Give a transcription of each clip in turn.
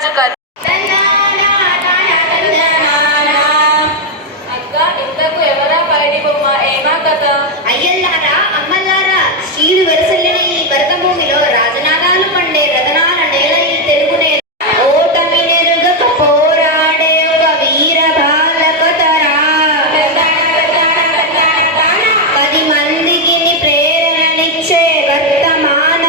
రాజు కథ. అక్క, ఇంతకు ఎవరా పైడి బొమ్మ? ఏమా కథ? అయ్యల్లారా అమ్మల్లారా, శ్రీడు వెరసల్లిన ఈ భరత భూమిలో రాజనాదాలు పండే రతనాల నేల ఈ తెలుగు నేల. ఓటమి నెరుగక పోరాడే ఒక వీర బాలకతరా, 10 మందికి ప్రేరణనిచ్చే వర్తమాన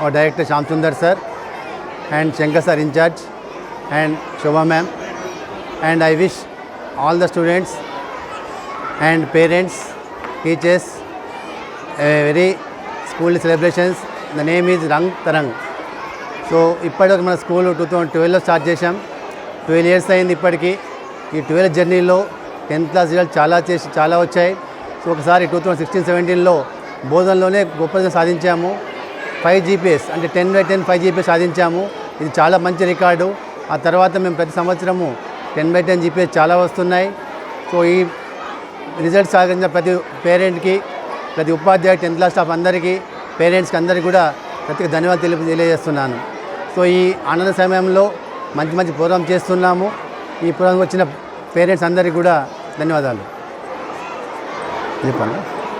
Our director Shyam Sundar sir and Shankar sir in charge and Shobha ma'am, and I wish all the students and parents, teachers a very school celebrations. The name is Rang Tarang. So ఇప్పటివరకు మన స్కూల్ 2012లో స్టార్ట్ చేసాం. 12 years అయింది ఇప్పటికి. ఈ 12 జర్నీలో 10th class result చాలా వచ్చాయి. సో ఒకసారి 2016-17లో బోధనలోనే గొప్పగా సాధించాము. 5 GPS అంటే 10/10 5 GPS సాధించాము. ఇది చాలా మంచి రికార్డు. ఆ తర్వాత మేము ప్రతి సంవత్సరము 10/10 GPS చాలా వస్తున్నాయి. సో ఈ రిజల్ట్ సాధించిన ప్రతి పేరెంట్కి, ప్రతి ఉపాధ్యాయుడు, 10th క్లాస్ స్టాఫ్ అందరికీ, పేరెంట్స్కి అందరికీ కూడా ప్రత్యేక ధన్యవాదాలు తెలియజేస్తున్నాను. సో ఈ ఆనంద సమయంలో మంచి ప్రోగ్రాం చేస్తున్నాము. ఈ ప్రోగ్రాంకి వచ్చిన పేరెంట్స్ అందరికీ కూడా ధన్యవాదాలు చెప్పాను.